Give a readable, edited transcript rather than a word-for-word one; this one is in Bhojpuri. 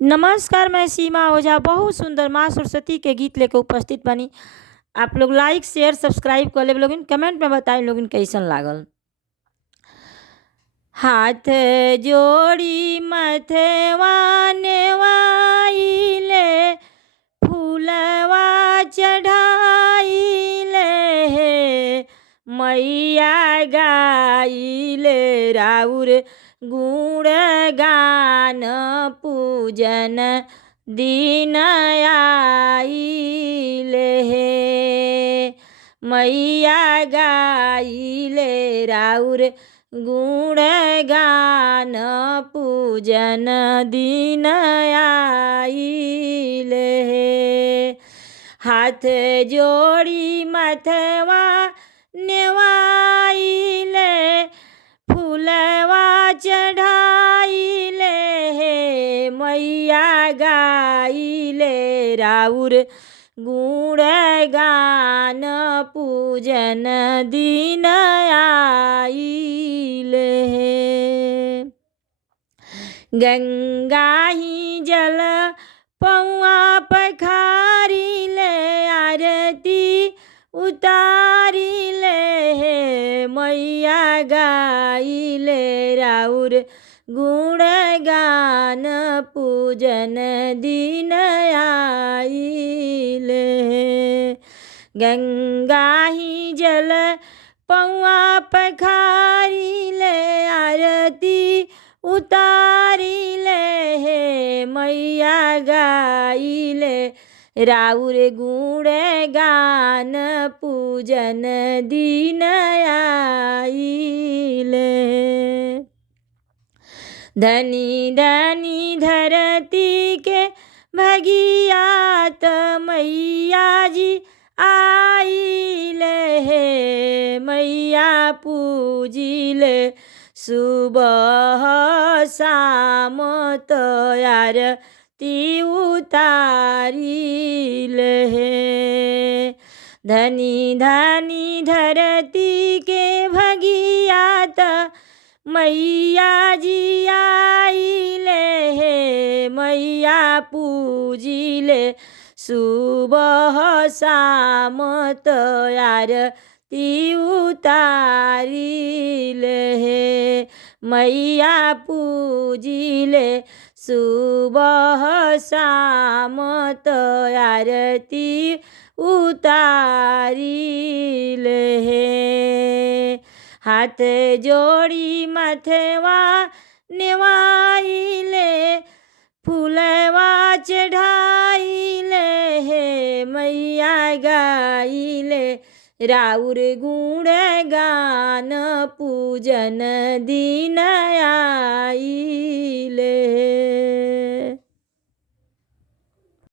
नमस्कार, मैं सीमा ओझा बहुत सुंदर माँ सरस्वती के गीत लेके उपस्थित बनी। आप लोग लाइक शेयर सब्सक्राइब कर ले लोगिन, कमेंट में बताई लोगिन कैसन लागल। हाथ जोड़ी मथवा नेवाइले, फूलवा चढ़ाइले, मैया गाइले राउर गुण गान पूजन दीन आइले, मैया गाइले राउर गुण गान पूजन दीन आइले। हाथ जोड़ी मथवा नेवाइले, फूलवा चढ़ाइले, मैया गाइले राउर गुण गान पूजन दीन आइले। गंगा ही जल पौआ पखारिले, आरती उतारिले, मैया गाइले राउर गुण गान पूजन दीन आइले। गंगा ही जल पौआ पखारिले, आरती उतारिले, मैया गाइले राउर गुण गान पूजन दीन आइले। धनी धनी धरती के भगियात मैया जी आइले, मैया पूजिले सुबह शाम आरती उतारिले। धनी धनी धरती के भगियात मैया जी आइले, मैया पूजिले सुबह शाम आरती उतारिले, मैया पूजिले सुबह शाम आरती उतारिले। हाथ जोड़ी मथवा नेवाइले, फूलवा चढ़ाइले, मैया गाइले राउर गुण गान पूजन दीन आइले।